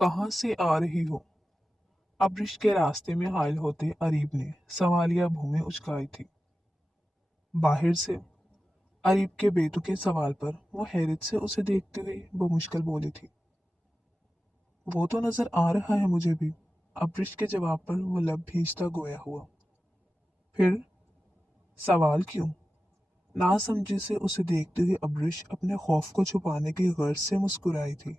कहाँ से आ रही हो? अब्रिश के रास्ते में हायल होते अरीब ने सवालिया भूमें उचकाई थी। बाहर से अरीब के बेतुके सवाल पर वो हैरत से उसे देखते हुए बमुश्किल बोली थी। वो तो नजर आ रहा है मुझे भी। अब्रिश के जवाब पर वो लब भींचता गोया हुआ। फिर सवाल क्यों? नासमझी से उसे देखते हुए अब्रिश अपने खौफ को छुपाने की गर्ज से मुस्कुराई थी।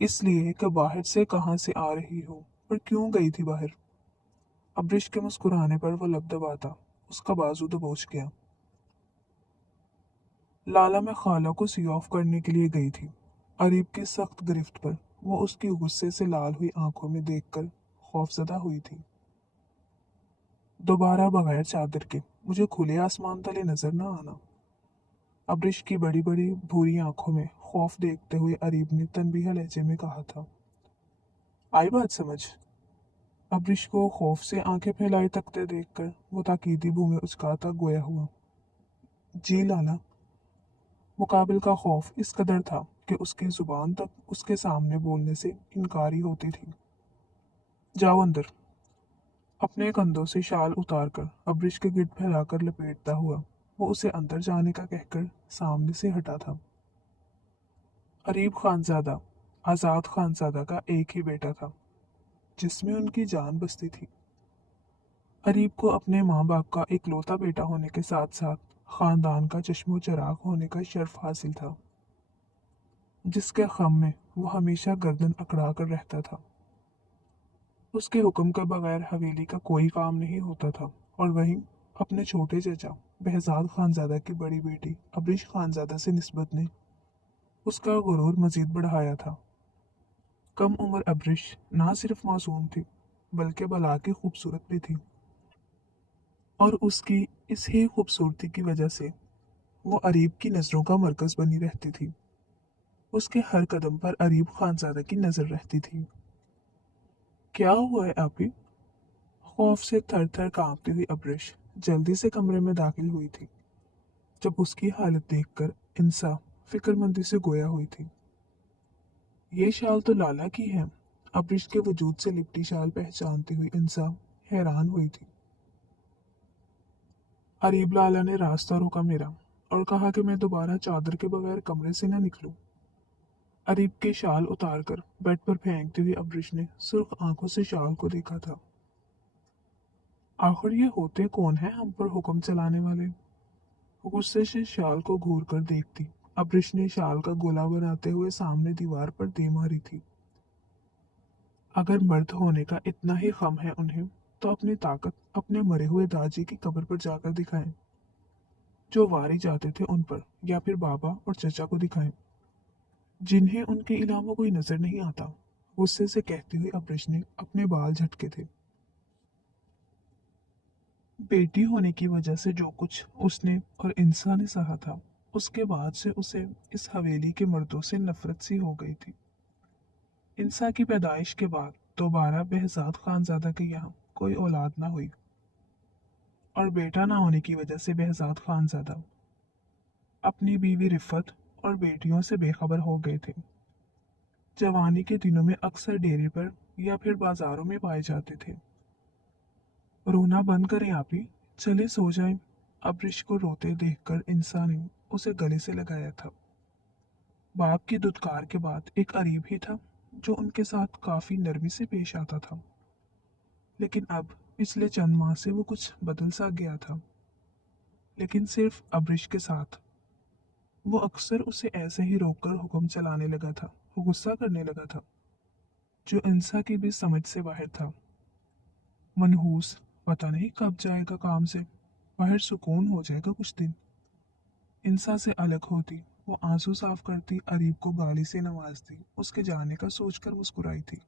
इसलिए कि बाहर से कहाँ से आ रही हो और क्यों गई थी बाहर? अब्रिश के मुस्कुराने पर वो लब दबाता उसका बाजू दबोच गया। लाला मैं खाला को सी ऑफ करने के लिए गई थी। अरीब की सख्त गिरफ्त पर वो उसकी गुस्से से लाल हुई आंखों में देखकर खौफजदा हुई थी। दोबारा बगैर चादर के मुझे खुले आसमान तले नजर न आना। अब्रिश की बड़ी बड़ी भूरी आंखों में खौफ देखते हुए अरीब ने तनबीह लहजे में कहा था। आई बात समझ? अब्रिश को खौफ से आंखें फैलाए तकते देखकर वो ताकीदी भूमि उचकाता गोया हुआ। जी लाला। मुकाबिल का खौफ इस कदर था कि उसकी जुबान तक उसके सामने बोलने से इनकारी होती थी। जाओ अंदर। अपने कंधों से शाल उतारकर अब्रिश के गिर्द फैलाकर लपेटता हुआ वो उसे अंदर जाने का कहकर सामने से हटा था। अरीब खानजादा आजाद खानजादा का एक ही बेटा था जिसमें उनकी जान बसती थी। अरीब को अपने माँ बाप का इकलौता बेटा होने के साथ साथ खानदान का चश्मो चराग होने का शर्फ हासिल था, जिसके खम में वो हमेशा गर्दन अकड़ा कर रहता था। उसके हुक्म के बगैर हवेली का कोई काम नहीं होता था। और वहीं अपने छोटे चचा behzad खानजादा की बड़ी बेटी अब्रिश खानजादा से निस्बत ने उसका गुरूर मजीद बढ़ाया था। कम उम्र अब्रिश ना सिर्फ मासूम थी बल्कि भला की खूबसूरत भी थी, और उसकी इस ही खूबसूरती की वजह से वो अरीब की नजरों का मरकज बनी रहती थी। उसके हर कदम पर अरीब खानजादा की नजर रहती थी। क्या हुआ है आपी? खौफ से थर थर कांपती हुई अब्रिश जल्दी से कमरे में दाखिल हुई थी। जब उसकी हालत देखकर इंसा फिक्रमंदी से गोया हुई थी। ये शाल तो लाला की है। अब्रिश के वजूद से लिपटी शाल पहचानती हुई इंसा हैरान हुई थी। अरीब लाला ने रास्ता रोका मेरा और कहा कि मैं दोबारा चादर के बगैर कमरे से न निकलूं। अरीब की शाल उतारकर बेड पर फेंकती हुई अब्रिश ने सुर्ख आंखों से शाल को देखा था। आखिर ये होते कौन है हम पर हुक्म चलाने वाले? गुस्से से शाल को घूर कर देखती अब्रिश ने शाल का गोला बनाते हुए सामने दीवार पर दे मारी थी। अगर मर्द होने का इतना ही खम है उन्हें, तो अपनी ताकत अपने मरे हुए दादी की कब्र पर जाकर दिखाएं, जो वारी जाते थे उन पर, या फिर बाबा और चचा को दिखाएं, जिन्हें उनके अलावा कोई नजर नहीं आता। गुस्से से कहती हुई अब्रिश ने अपने बाल झटके थे। बेटी होने की वजह से जो कुछ उसने और इंसान ने सहा था, उसके बाद से उसे इस हवेली के मर्दों से नफरत सी हो गई थी। इंसा की पैदाइश के बाद दोबारा behzad खानजादा के यहाँ कोई औलाद ना हुई, और बेटा ना होने की वजह से behzad खानजादा अपनी बीवी रिफत और बेटियों से बेखबर हो गए थे। जवानी के दिनों में अक्सर डेरे पर या फिर बाजारों में पाए जाते थे। रोना बंद करें आप ही, चले सो जाएं। अब्रिश को रोते देखकर इंसान ने उसे गले से लगाया था। बाप की दुत्कार के बाद एक अरीब ही था जो उनके साथ काफी नरमी से पेश आता था, लेकिन अब पिछले चंद माह से वो कुछ बदल सा गया था। लेकिन सिर्फ अब्रिश के साथ वो अक्सर उसे ऐसे ही रोककर हुक्म चलाने लगा था। वो गुस्सा करने लगा था, जो इंसा की भी समझ से बाहर था। मनहूस, पता नहीं कब जाएगा काम से, बाहर सुकून हो जाएगा कुछ दिन। इंसा से अलग होती वो आंसू साफ करती, अरीब को गाली से नवाजती, उसके जाने का सोचकर मुस्कुराई थी।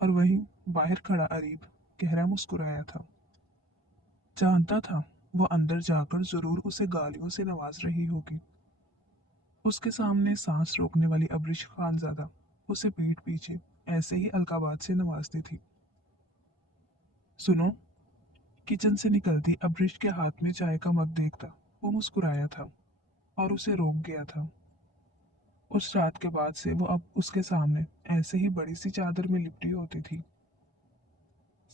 और वहीं बाहर खड़ा अरीब गहरा मुस्कुराया था। जानता था वो अंदर जाकर जरूर उसे गालियों से नवाज रही होगी। उसके सामने सांस रोकने वाली अब्रिश खानजादा उसे पीठ पीछे ऐसे ही अलकाबाद से नवाजती थी। सुनो। किचन से निकलती अब्रिश के हाथ में चाय का मग देखता वो मुस्कुराया था और उसे रोक गया था। उस रात के बाद से वो अब उसके सामने ऐसे ही बड़ी सी चादर में लिपटी होती थी।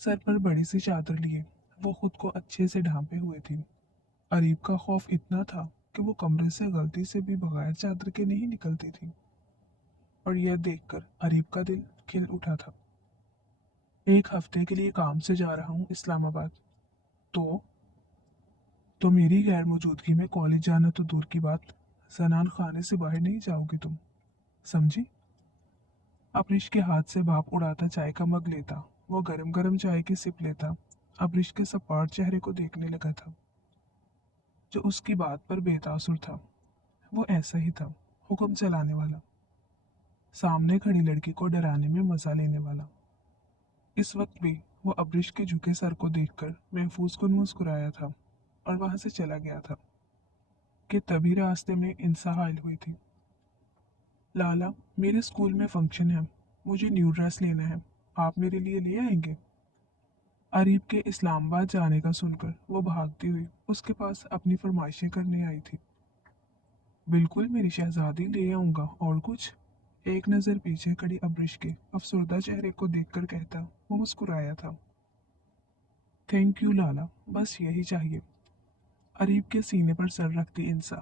सर पर बड़ी सी चादर लिए वो खुद को अच्छे से ढांपे हुए थी। अरीब का खौफ इतना था कि वो कमरे से गलती से भी बगैर चादर के नहीं निकलती थी, और यह देखकर अरीब का दिल खिल उठा था। 1 हफ्ते के लिए काम से जा रहा हूँ इस्लामाबाद। तो तो मेरी गैर मौजूदगी में कॉलेज जाना तो दूर की बात, सनान खाने से बाहर नहीं जाओगी तुम, समझी? अबरिश के हाथ से भाप उड़ाता चाय का मग लेता, वो गरम गरम चाय की सिप लेता। अबरिश के सपाट चेहरे को देखने लगा था, जो उसकी बात पर बेतासुर था। वो ऐसा ही था, हुक्म चलाने वाला, सामने खड़ी लड़की को डराने में मजा लेने वाला। इस वक्त भी वो अबरिश के झुके सर को देखकर महफूज कुन मुस्कुराया था और वहां से चला गया था कि तभी रास्ते में इंसा हाइल हुई थी। लाला, मेरे स्कूल में फंक्शन है, मुझे न्यू ड्रेस लेना है, आप मेरे लिए ले आएंगे? अरीब के इस्लामाबाद जाने का सुनकर वो भागती हुई उसके पास अपनी फरमाइशें करने आई थी। बिल्कुल मेरी शहजादी, ले आऊंगा, और कुछ? एक नजर पीछे खड़ी अबरिश के अफसरदा चेहरे को देखकर कहता वो मुस्कुराया था। थैंक यू लाला, बस यही चाहिए। अरीब के सीने पर सर रखती इंसा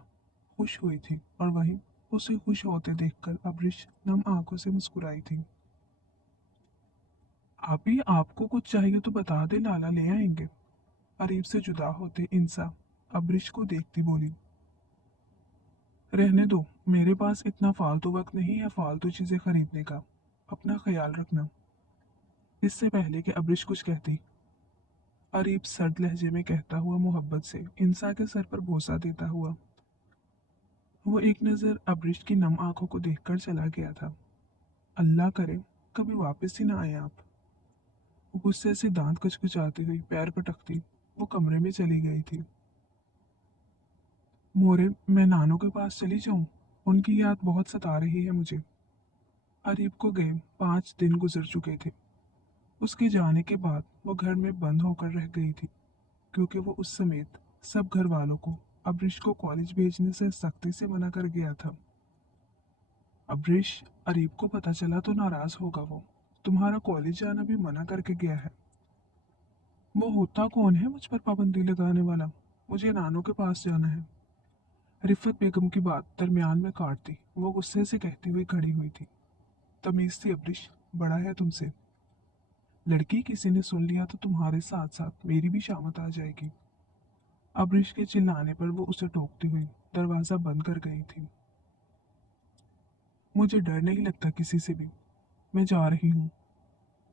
खुश हुई थी, और वहीं उसे खुश होते देखकर अबरिश नम आंखों से मुस्कुराई थी। अभी आपको कुछ चाहिए तो बता दे लाला, ले आएंगे। अरीब से जुदा होते इंसा अबरिश को देखती बोली। रहने दो, मेरे पास इतना फालतू वक्त नहीं है फालतू चीजें खरीदने का, अपना ख्याल रखना। इससे पहले कि अबरिश कुछ कहती, अरीब सर्द लहजे में कहता हुआ मोहब्बत से इंसा के सर पर बोसा देता हुआ वो एक नजर अबरिश की नम आंखों को देखकर चला गया था। अल्लाह करे कभी वापस ही ना आए आप। वो गुस्से से दांत कचकचाती हुई पैर पटकती वो कमरे में चली गई थी। मोरे, मैं नानों के पास चली जाऊं, उनकी याद बहुत सता रही है मुझे। अरीब को गए 5 दिन गुजर चुके थे। उसके जाने के बाद वो घर में बंद होकर रह गई थी, क्योंकि वो उस समेत सब घर वालों को अबरिश को कॉलेज भेजने से सख्ती से मना कर गया था। अबरिश, अरीब को पता चला तो नाराज होगा वो, तुम्हारा कॉलेज जाना भी मना करके गया है। वो होता कौन है मुझ पर पाबंदी लगाने वाला? मुझे नानों के पास जाना है। रिफत बेगम की बात दरमियान में काटती वो गुस्से से कहती हुई खड़ी हुई थी। तमीज थी अबरिश, बड़ा है तुमसे। लड़की किसी ने सुन लिया तो तुम्हारे साथ साथ मेरी भी शामत आ जाएगी। अबरिश के चिल्लाने पर वो उसे टोकती हुई दरवाजा बंद कर गई थी। मुझे डर नहीं लगता किसी से भी, मैं जा रही हूँ।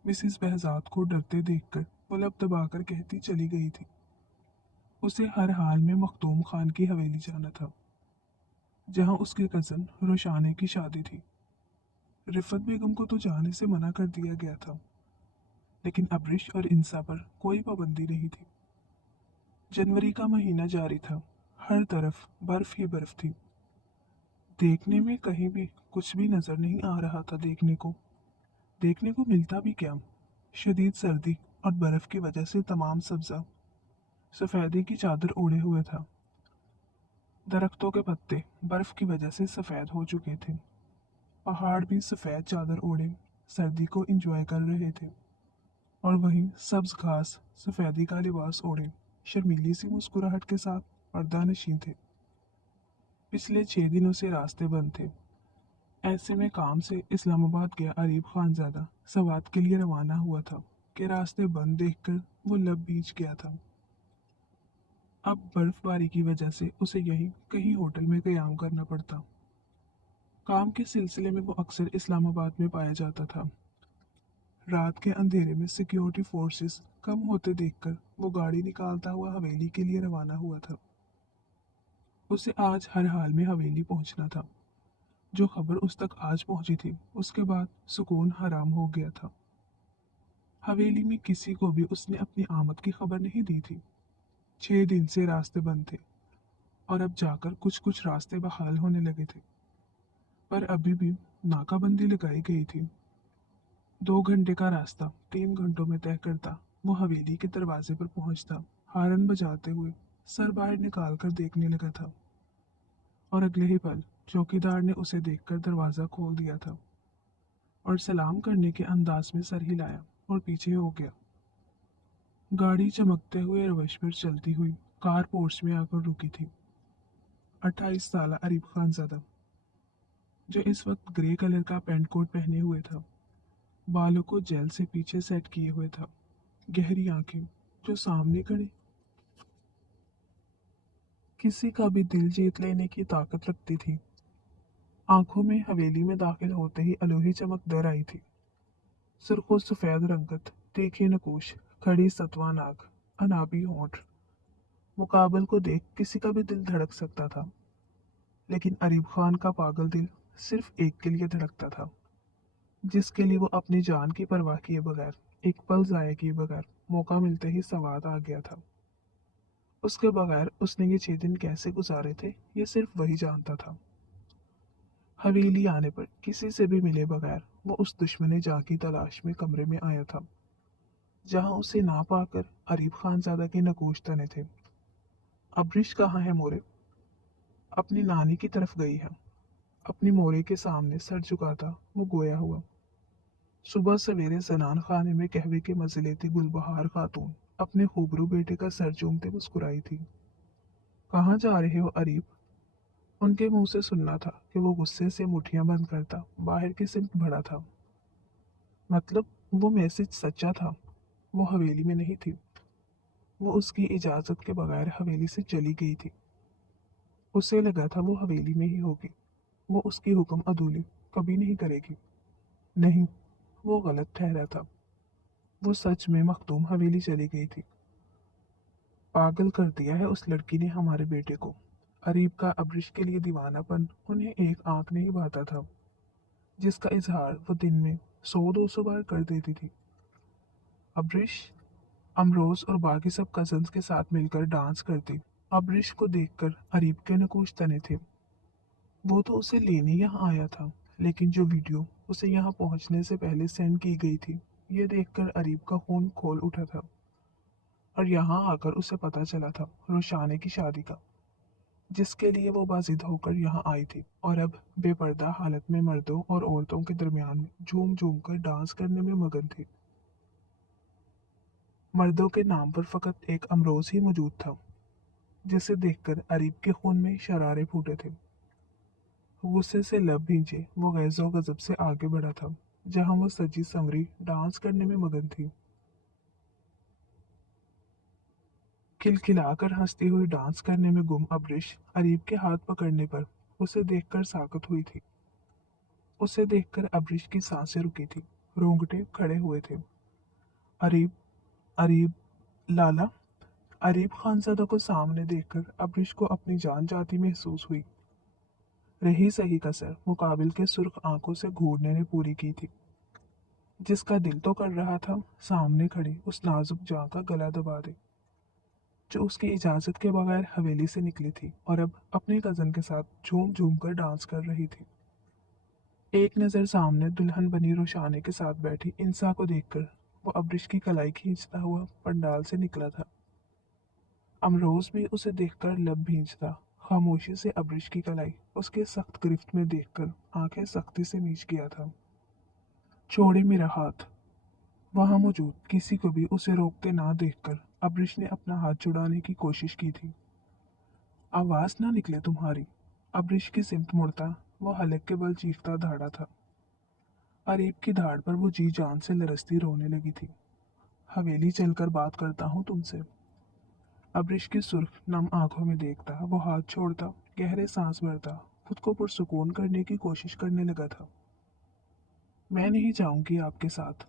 मिसिस बहजाद को डरते देखकर वो लब दबाकर कहती चली गई थी। उसे हर हाल में मखदूम खान की हवेली जाना था, जहां उसके कजन रोशाने की शादी थी। रिफत बेगम को तो जाने से मना कर दिया गया था, लेकिन अबरिश और इंसा पर कोई पाबंदी नहीं थी। जनवरी का महीना जारी था, हर तरफ बर्फ ही बर्फ थी। देखने में कहीं भी कुछ भी नजर नहीं आ रहा था। देखने को मिलता भी क्या? शदीद सर्दी और बर्फ की वजह से तमाम सब्जा सफेदी की चादर ओढ़े हुए था। दरख्तों के पत्ते बर्फ की वजह से सफेद हो चुके थे। पहाड़ भी सफेद चादर ओढ़े सर्दी को एंजॉय कर रहे थे, और वहीं सब्ज घास सफेदी का लिबास ओढ़े शर्मीली सी मुस्कुराहट के साथ पर्दा नशीं थे। पिछले 6 दिनों से रास्ते बंद थे। ऐसे में काम से इस्लामाबाद गया अरीब खानजादा सवात के लिए रवाना हुआ था कि रास्ते बंद देखकर वो लब भीज गया था। अब बर्फबारी की वजह से उसे यहीं कहीं होटल में क़याम करना पड़ता। काम के सिलसिले में वो अक्सर इस्लामाबाद में पाया जाता था। रात के अंधेरे में सिक्योरिटी फोर्सेस कम होते देखकर वो गाड़ी निकालता हुआ हवेली के लिए रवाना हुआ था। उसे आज हर हाल में हवेली पहुंचना था। जो खबर उस तक आज पहुंची थी उसके बाद सुकून हराम हो गया था। हवेली में किसी को भी उसने अपनी आमद की खबर नहीं दी थी। 6 दिन से रास्ते बंद थे, और अब जाकर कुछ कुछ रास्ते बहाल होने लगे थे, पर अभी भी नाकाबंदी लगाई गई थी। 2 घंटे का रास्ता 3 घंटों में तय करता वो हवेली के दरवाजे पर पहुंचता, हारन बजाते हुए सर बाहर निकाल कर देखने लगा था। और अगले ही पल चौकीदार ने उसे देखकर दरवाज़ा खोल दिया था और सलाम करने के अंदाज में सर हिलाया और पीछे हो गया। गाड़ी चमकते हुए रवश पर चलती हुई कार पोर्च में आकर रुकी थी। 28 साल अरीब खानज़ादा, जो इस वक्त ग्रे कलर का पेंट कोट पहने हुए था, बालों को जेल से पीछे सेट किए हुए था, गहरी आंखें जो सामने खड़ी किसी का भी दिल जीत लेने की ताकत रखती थी। आंखों में हवेली में दाखिल होते ही अलोही चमक दर आई थी। सुर्खो सफेद रंगत, तीखी नकूश, खड़ी सतवा नाक, अनाबी होंठ। मुकाबल को देख किसी का भी दिल धड़क सकता था, लेकिन अरीब खान का पागल दिल सिर्फ एक के लिए धड़कता था, जिसके लिए वो अपनी जान की परवाह किए बगैर, एक पल जाया किए बगैर, मौका मिलते ही सवाद आ गया था। उसके बगैर उसने ये 6 दिन कैसे गुजारे थे, ये सिर्फ वही जानता था। हवेली आने पर किसी से भी मिले बगैर वो उस दुश्मन जान की तलाश में कमरे में आया था, जहां उसे ना पाकर अरीब खानज़ादा के नकूश तने थे। अब्रिश कहाँ है मोरे? अपनी नानी की तरफ गई है। अपनी मोरे के सामने सर झुकाता वो गोया हुआ। सुबह सवेरे जनान खाने में कहवे के मजे लेती गुलबहार खातून अपने खूबरू बेटे का सर चूमते मुस्कुराई थी। कहाँ जा रहे हो अरीब? उनके मुंह से सुनना था कि वो गुस्से से मुठ्ठियां बंद करता बाहर की सिमत बढ़ा था। मतलब वो मैसेज सच्चा था। वो हवेली में नहीं थी। वो उसकी इजाजत के बगैर हवेली से चली गई थी। उसे लगा था वो हवेली में ही होगी। वो उसकी हुक्म अदूली कभी नहीं करेगी। नहीं, वो गलत ठहरा था। वो सच में मखदूम हवेली चली गई थी। पागल कर दिया है उस लड़की ने हमारे बेटे को। अरीब का अब्रिश के लिए दीवानापन उन्हें एक आंख नहीं भाता था, जिसका इजहार वो दिन में 100-200 बार कर देती थी। अब्रिश अमरोज और बाकी सब कजन्स के साथ मिलकर डांस करती। अब्रिश को देखकर अरीब के नकूश तने थे। वो तो उसे लेने यहाँ आया था, लेकिन जो वीडियो उसे यहाँ पहुंचने से पहले सेंड की गई थी, ये देखकर अरीब का खून खोल उठा था। और यहाँ आकर उसे पता चला था रोशाने की शादी का, जिसके लिए वो बाजिद होकर यहाँ आई थी, और अब बेपर्दा हालत में मर्दों और औरतों के दरमियान में झूम झूम कर डांस करने में मगन थी। मर्दों के नाम पर फकत एक अमरोज ही मौजूद था, जिसे देखकर अरीब के खून में शरारे फूटे थे। गुस्से से लब भींचे वो गैज़ो गजब से आगे बढ़ा था, जहां वो सजी संवरी डांस करने में मगन थी। खिलखिलाकर हंसती हुई डांस करने में गुम अब्रिश अरीब के हाथ पकड़ने पर उसे देखकर साकत हुई थी। उसे देखकर अब्रिश की सांसें रुकी थी, रोंगटे खड़े हुए थे। अरीब, अरीब, लाला। अरीब खानज़ादा को सामने देखकर अब्रिश को अपनी जान जाती महसूस हुई। रही सही कसर मुकाबिल के सुर्ख आंखों से घूरने ने पूरी की थी। जिसका दिल तो कर रहा था सामने खड़ी उस नाजुक जान का गला दबा दे, जो उसकी इजाजत के बगैर हवेली से निकली थी और अब अपने कजन के साथ झूम झूम कर डांस कर रही थी। एक नजर सामने दुल्हन बनी रोशाने के साथ बैठी इंसा को देखकर वो अब्रिश की कलाई खींचता हुआ पंडाल से निकला था। अमरोज भी उसे देखकर लब भींचता खामोशी से अब्रिश की कलाई उसके सख्त गिरफ्त में देखकर आंखें सख्ती से मीच गया था। छोड़े मेरा हाथ। वहां मौजूद किसी को भी उसे रोकते ना देखकर अब्रिश ने अपना हाथ छुड़ाने की कोशिश की थी। आवाज ना निकले तुम्हारी। अब्रिश की सिमत मुड़ता वो हलक के बल चीखता धाड़ा था। अरीब की धाड़ पर वो जी जान से लरसती रोने लगी थी। हवेली चलकर बात करता हूँ तुमसे। अब्रिश की सुर्ख नम आंखों में देखता वो हाथ छोड़ता, गहरे सांस भरता, खुद को पुरसुकून करने की कोशिश करने लगा था। मैं नहीं जाऊंगी आपके साथ।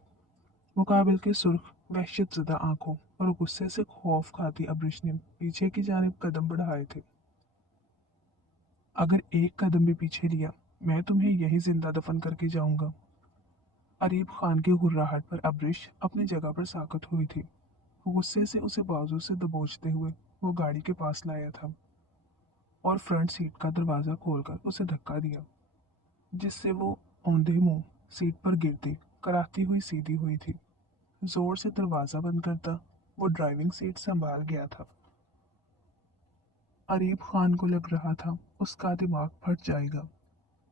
मुकाबिल की सुर्ख वहशत ज़दा आंखों और गुस्से से खौफ खाती अब्रिश ने पीछे की जानिब कदम बढ़ाए थे। अगर एक कदम भी पीछे लिया, मैं तुम्हें यहीं जिंदा दफन करके जाऊंगा। अरीब खान की हुर्राहट पर अब्रिश अपनी जगह पर साकत हुई थी। गुस्से से उसे बाजू से दबोचते हुए वो गाड़ी के पास लाया था और फ्रंट सीट का दरवाज़ा खोलकर उसे धक्का दिया, जिससे वो औंधे मुंह सीट पर गिरती कराहती हुई सीधी हुई थी। जोर से दरवाज़ा बंद करता वो ड्राइविंग सीट संभाल गया था। अरीब खान को लग रहा था उसका दिमाग फट जाएगा।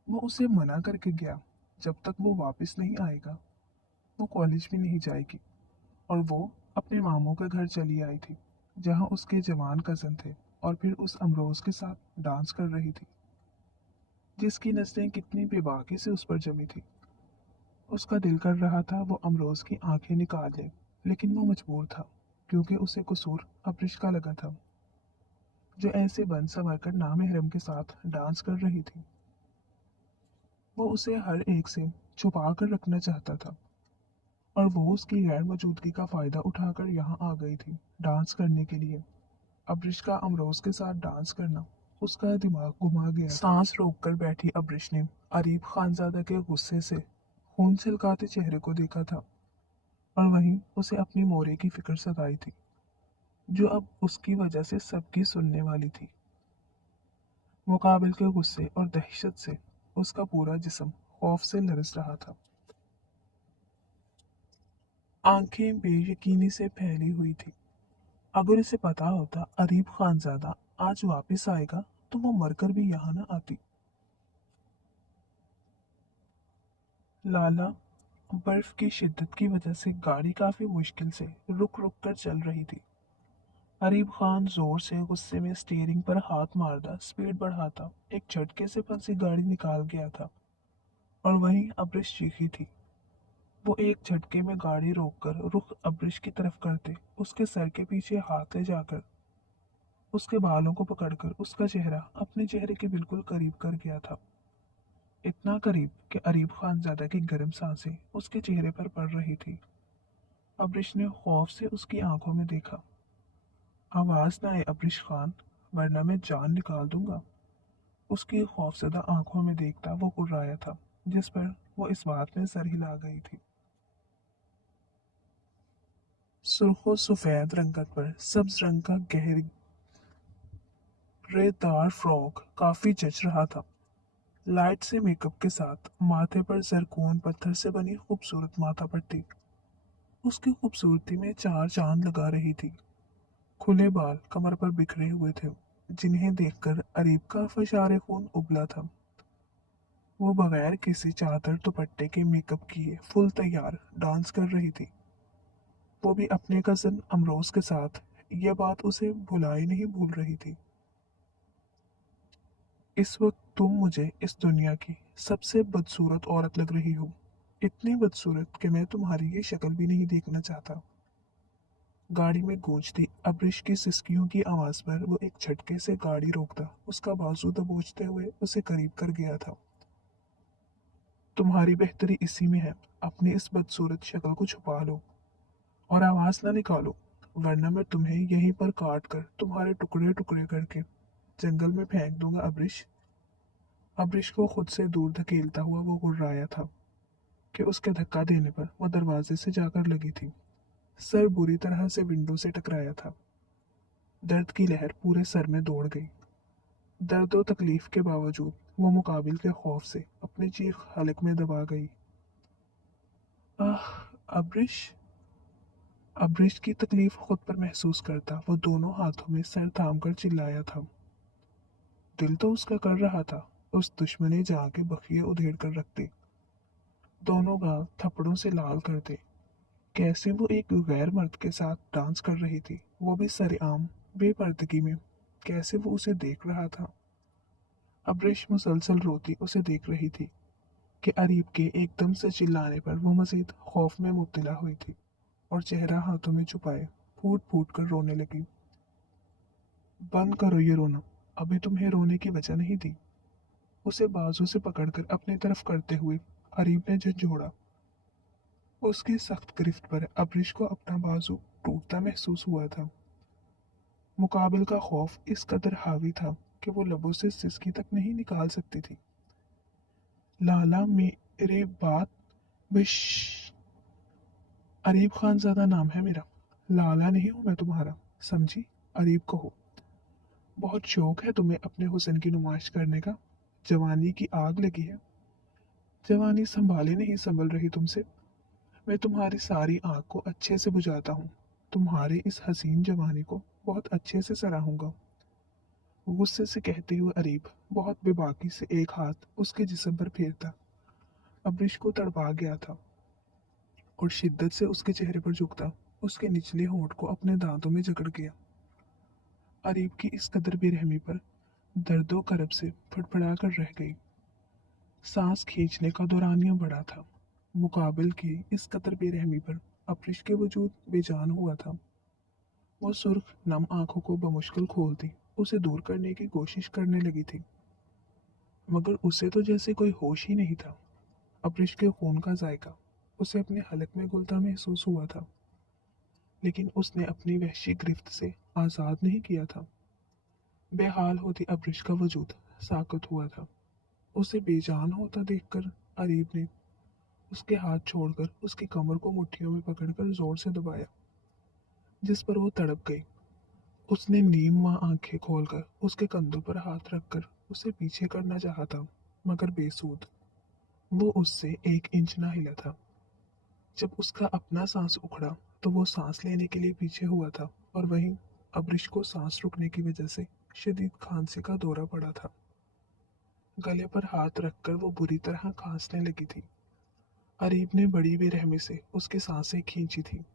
वो उसे मना करके गया, जब तक वो वापस नहीं आएगा वो कॉलेज भी नहीं जाएगी। और वो अपने मामू के घर चली आई थी, जहाँ उसके जवान कजन थे, और फिर उस अमरोज के साथ डांस कर रही थी, जिसकी नजरें कितनी बेबाकी से उस पर जमी थी। उसका दिल कर रहा था वो अमरोज की आंखें निकाल ले, लेकिन वो मजबूर था, क्योंकि उसे कसूर अब्रिश का लगा था, जो ऐसे बन संवर कर नामहरम के साथ डांस कर रही थी। वो उसे हर एक से छुपा कर रखना चाहता था, और वो उसकी गैर मौजूदगी का फायदा उठाकर यहाँ आ गई थी डांस करने के लिए। अब्रिश का अमरोज के साथ डांस करना उसका दिमाग घुमा गया। सांस रोककर बैठी अब्रिश ने अरीब खानजादा के गुस्से से खून छलकाते चेहरे को देखा था, और वहीं उसे अपनी मोरे की फिक्र सताई थी, जो अब उसकी वजह से सबकी सुनने वाली थी। मुकाबिल के गुस्से और दहशत से उसका पूरा जिस्म खौफ से लरस रहा था। आंखें बेयकीनी से फैली हुई थी। अगर इसे पता होता अरीब खानजादा आज वापस आएगा तो वो मरकर भी यहाँ न आती। लाला, बर्फ की शिद्दत की वजह से गाड़ी काफी मुश्किल से रुक रुक कर चल रही थी। अरीब खान जोर से गुस्से में स्टीयरिंग पर हाथ मारता स्पीड बढ़ाता एक झटके से फंसी गाड़ी निकाल गया था, और वहीं अब्रिश चीखी थी। वो एक झटके में गाड़ी रोककर रुख अब्रिश की तरफ करते उसके सर के पीछे हाथ ले जाकर उसके बालों को पकड़कर उसका चेहरा अपने चेहरे के बिल्कुल करीब कर गया था। इतना करीब कि अरीब खानजादा की गर्म सांसें उसके चेहरे पर पड़ रही थी। अब्रिश ने खौफ से उसकी आंखों में देखा। आवाज ना आए अब्रिश खान, वरना मैं जान निकाल दूंगा। उसकी खौफजदा आंखों में देखता वो कुर्राया था, जिस पर वो इस बात में सर हिला गई थी। सुर्खो सफेद रंगत पर सब्ज रंग का गहरेदार फ्रॉक काफी जच रहा था। लाइट से मेकअप के साथ माथे पर जरकून पत्थर से बनी खूबसूरत माथा पट्टी उसकी खूबसूरती में चार चांद लगा रही थी। खुले बाल कमर पर बिखरे हुए थे, जिन्हें देखकर अरीब का फशारे खून उबला था। वो बगैर किसी चादर दुपट्टे के मेकअप किए फुल तैयार डांस कर रही थी, वो भी अपने कजन अमरोज के साथ। यह बात उसे भुलाई नहीं भूल रही थी। इस वक्त तुम मुझे इस दुनिया की सबसे बदसूरत औरत लग रही हो, इतनी बदसूरत कि मैं तुम्हारी ये शक्ल भी नहीं देखना चाहता। गाड़ी में गूंजती अब्रिश की सिसकियों की आवाज पर वो एक झटके से गाड़ी रोकता उसका बाजू दबोचते हुए उसे करीब कर गया था। तुम्हारी बेहतरी इसी में है, अपनी इस बदसूरत शक्ल को छुपा लो और आवाज ना निकालो, वरना मैं तुम्हें यहीं पर काट कर तुम्हारे टुकड़े टुकड़े करके जंगल में फेंक दूंगा। अब्रिश अब्रिश को खुद से दूर धकेलता हुआ वो गुर्राया था कि उसके धक्का देने पर वो दरवाजे से जाकर लगी थी। सर बुरी तरह से विंडो से टकराया था। दर्द की लहर पूरे सर में दौड़ गई। दर्द और तकलीफ के बावजूद वो मुकाबिल के खौफ से अपनी चीख हलक में दबा गई। आह, अब्रिश अब्रिश की तकलीफ खुद पर महसूस करता वो दोनों हाथों में सर थाम कर चिल्लाया था। दिल तो उसका कर रहा था उस दुश्मनी जहाँ के बखिए उधेड़ कर रखते, दोनों गाल थप्पड़ों से लाल कर दे। कैसे वो एक गैर मर्द के साथ डांस कर रही थी, वो भी सरेआम बेपर्दगी में। कैसे वो उसे देख रहा था। अब्रिश मुसलसल रोती उसे देख रही थी कि अरीब के एकदम से चिल्लाने पर वो मजीद खौफ में मुब्तला हुई थी, और चेहरा हाथों में छुपाए फूट फूट कर रोने लगी। बंद करो ये रोना, अभी तुम्हें रोने की वजह नहीं दी। उसे बाजू से पकड़कर अपनी तरफ करते हुए अरीब ने झंझोड़ा। उसकी सख्त गिरफ्त पर अब्रिश को अपना बाजू टूटता महसूस हुआ था। मुकाबिल का खौफ इस कदर हावी था कि वो लबों से सिसकी तक नहीं निकाल सकती थी। लाला, मेरी बात बिश अरीब खानजादा नाम है मेरा, लाला नहीं हूं मैं तुम्हारा, समझी। अरीब कहो। बहुत शौक है तुम्हें अपने हुस्न की नुमाइश करने का, जवानी की आग लगी है। जवानी संभाले नहीं संभल रही तुमसे। मैं तुम्हारी सारी आग को अच्छे से बुझाता हूँ, तुम्हारी इस हसीन जवानी को बहुत अच्छे से सराहूंगा। गुस्से से कहते हुए अरीब बहुत बेबाकी से एक हाथ उसके जिस्म पर फेरता। अब्रिश को तड़पा गया था और शिद्दत से उसके चेहरे पर झुकता उसके निचले होंठ को अपने दांतों में जकड़ गया। अरीब की इस कदर बेरहमी पर दर्दो करब से फड़फड़ा कर रह गई। सांस खींचने का दौरानिया बड़ा था। मुकाबिल की इस कदर बेरहमी पर अब्रिश के वजूद बेजान हुआ था। वो सुर्ख नम आंखों को बमुश्किल खोलती उसे दूर करने की कोशिश करने लगी थी, मगर उसे तो जैसे कोई होश ही नहीं था। अब्रिश के खून का जायका उसे अपने हलक में घुलता महसूस हुआ था, लेकिन उसने अपनी वहशी गिरफ्त से आज़ाद नहीं किया था। बेहाल होती अब्रिश का वजूद साकत हुआ था। उसे बेजान होता देखकर अरीब ने उसके हाथ छोड़कर उसकी कमर को मुट्ठियों में पकड़कर जोर से दबाया, जिस पर वो तड़प गई। उसने नीम व आंखें खोलकर उसके कंधों पर हाथ रखकर उसे पीछे करना चाहा था, मगर बेसूद। वो उससे 1 इंच ना हिला था। जब उसका अपना सांस उखड़ा तो वो सांस लेने के लिए पीछे हुआ था, और वहीं अब्रिश को सांस रुकने की वजह से शदीद खांसी का दौरा पड़ा था। गले पर हाथ रखकर वो बुरी तरह खांसने लगी थी। अरीब ने बड़ी बेरहमी से उसकी सांसें खींची थी।